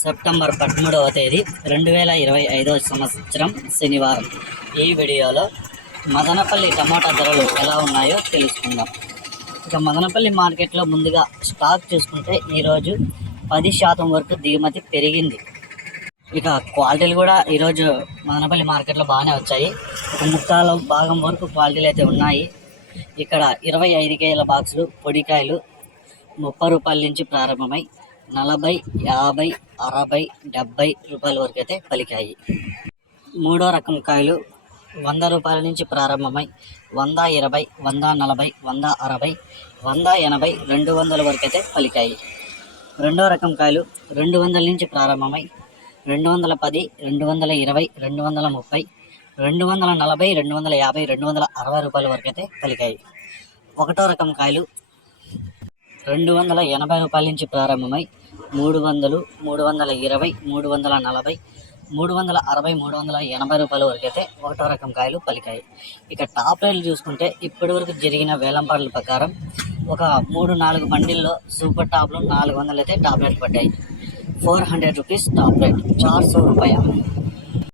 September పదమూడవ తేదీ రెండు వేల ఇరవై ఐదవ సంవత్సరం శనివారం. ఈ వీడియోలో మదనపల్లి టమాటా ధరలు ఎలా ఉన్నాయో తెలుసుకుందాం. ఇక మదనపల్లి మార్కెట్లో ముందుగా స్టాక్ చూసుకుంటే ఈరోజు పది శాతం వరకు దిగుమతి పెరిగింది. ఇక క్వాలిటీలు కూడా ఈరోజు మదనపల్లి మార్కెట్లో బాగానే వచ్చాయి. ఒక ముక్కాల భాగం వరకు క్వాలిటీలు అయితే ఉన్నాయి. ఇక్కడ ఇరవై ఐదు కేజీల బాక్సులు పొడికాయలు ముప్పై రూపాయల నుంచి ప్రారంభమై నలభై యాభై అరవై డెబ్బై రూపాయల వరకు అయితే పలికాయి. మూడో రకం కాయలు వంద రూపాయల నుంచి ప్రారంభమై వంద ఇరవై వంద నలభై వంద అరవై వంద ఎనభై రెండు వందల వరకు అయితే పలికాయి. రెండో రకం కాయలు రెండు వందల నుంచి ప్రారంభమై రెండు వందల పది రెండు వందల ఇరవై రెండు వందల ముప్పై రెండు వందల నలభై రెండు వందల యాభై రెండు వందల అరవై రూపాయల వరకు అయితే పలికాయి. ఒకటో రకం కాయలు రెండు వందల ఎనభై రూపాయల నుంచి ప్రారంభమై మూడు వందలు మూడు వందల ఇరవై మూడు వందల నలభై మూడు వందల అరవై మూడు వందల ఎనభై రూపాయల వరకు అయితే ఒకటో రకం కాయలు పలికాయి. ఇక టాప్ రేట్లు చూసుకుంటే ఇప్పటి వరకు జరిగిన వేలంపాట్ల ప్రకారం ఒక మూడు నాలుగు బండిల్లో సూపర్ టాప్లు నాలుగు వందలు అయితే టాప్ రేట్లు పడ్డాయి. Four hundred rupees top rate చార్ సో రూపాయ.